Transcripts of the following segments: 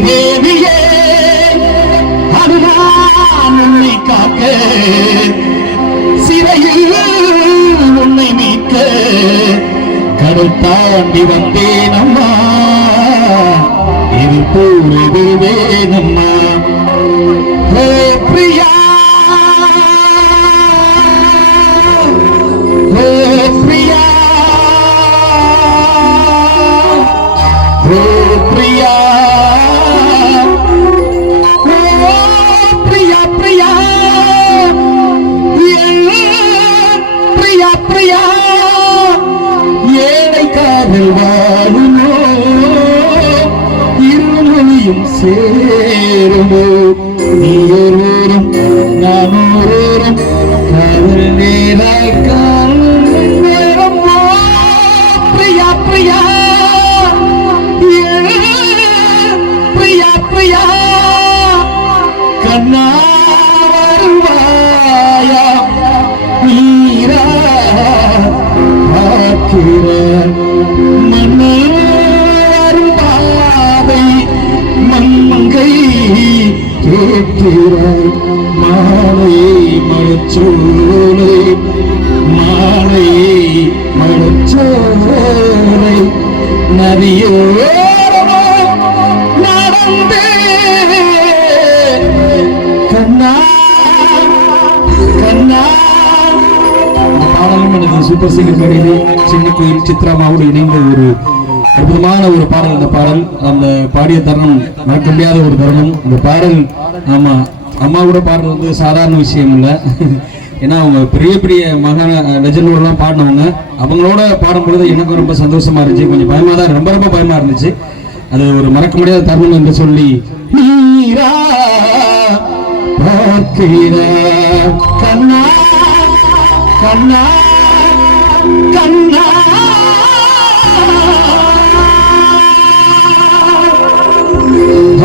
தேவியே அதுதான் காக்க சிறையில் உன்னை மீட்க கடல் தாண்டி வந்தேன் அம்மா இது போது வேணம்மா பிரியா பிரியா பிரியா. ஏழை வாழுமோ? இருமொழியும் சேருமோ? கேட்கிறாய். மாலை மலச்சோலை மாலை மலச்சோலை நதியோரமோ நடந்தே கண்ணா கண்ணா. பாடலும் எனக்கு சூப்பர் சிங்கர் மேடையிலே சின்ன கோயில் சித்ராமாவோடு இணைந்த ஒரு அற்புதமான ஒரு பாடல். இந்த பாடல் அந்த பாடிய தருணம் மறக்க முடியாத ஒரு தருணம். இந்த பாடல் ஆமாம் அம்மா கூட பாடுறது வந்து சாதாரண விஷயம் இல்லை. ஏன்னா அவங்க பெரிய பெரிய மகான லெஜண்டோடலாம் பாடினவங்க. அவங்களோட பாடும்பொழுது எனக்கும் ரொம்ப சந்தோஷமா இருந்துச்சு. கொஞ்சம் பயமா தான் ரொம்ப ரொம்ப பயமாக இருந்துச்சு. அது ஒரு மறக்க முடியாத தருணம் என்று சொல்லி நீரா பார்க்கிற கண்ணா கண்ணா கண்ணா. Oh,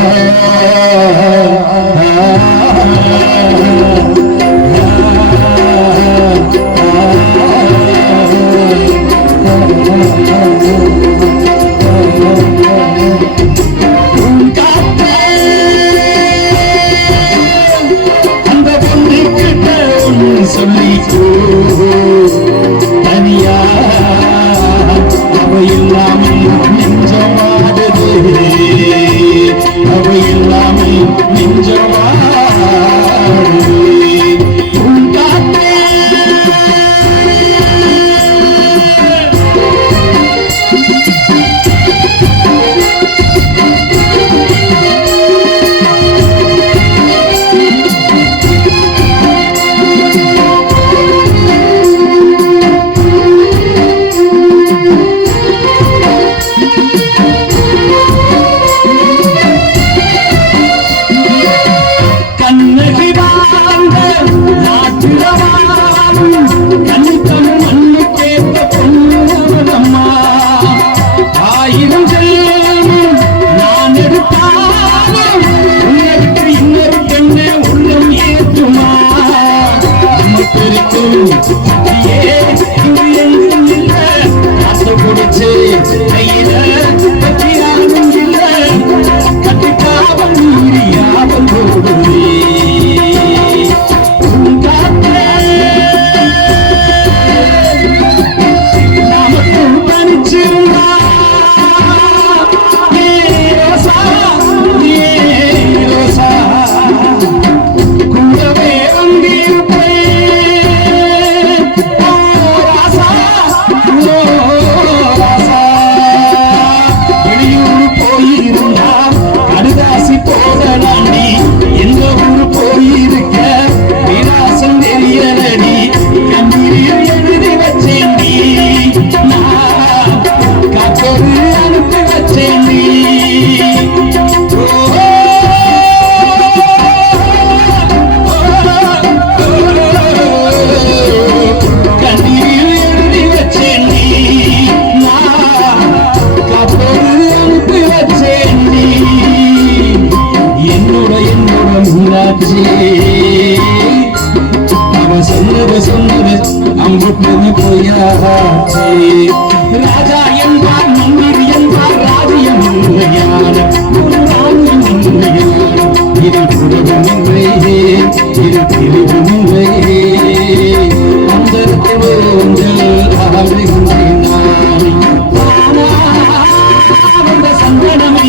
மன்னி பொய்யாச்சு ராஜா என்றார் மன்னர் என்றார் ராஜ்யம் உண்மையான ராஜ்யம் உண்மையான இது புரிவுமில்லை இது பிரிவுமில்லை அந்த ஒன்றில் அகலை சந்தனமே.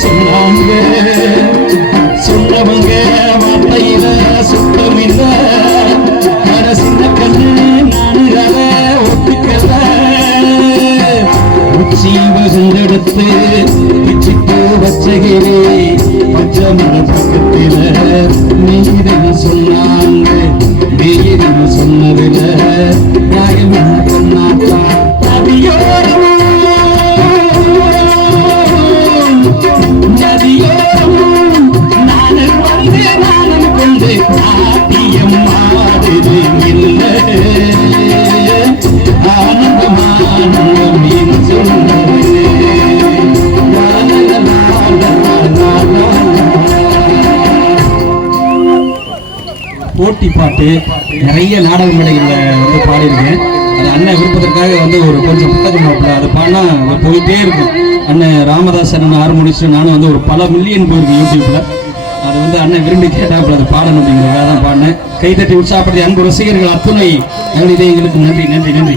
சொன்னாங்க சொன்னவங்க வார்த்தையில சுத்தம் இல்ல சின்ன கண்ணு நானுறால ஒத்துக்கல உச்சி வகுந்தெடுத்து பிச்சுக்கு வச்சகிலே பச்சமர பக்கத்தில நீதான் சொன்னாங்க நீதான் சொன்னதில்லை போட்டி பாட்டு நிறைய நாடக மேடைகளில் வந்து பாடியிருக்கேன். அது அண்ணன் விருப்பத்திற்காக வந்து ஒரு கொஞ்சம் புத்தகம் நோட்டில் அது பாடினா போயிட்டே இருக்கும். அண்ணன் ராமதாஸ் அண்ணன் ஆரம்பிச்சு நானும் வந்து ஒரு பல மில்லியன் போயிருக்கேன் யூடியூப்ல. அது வந்து அண்ணன் விரும்பி கேட்டாப்புல அது பாடணும் அப்படிங்கிறதுக்காக தான் பாடினேன். கைத்தட்டி உற்சாகப்படுத்தி அன்பு ரசிகர்கள் அத்துணை. எங்களுக்கு நன்றி நன்றி நன்றி.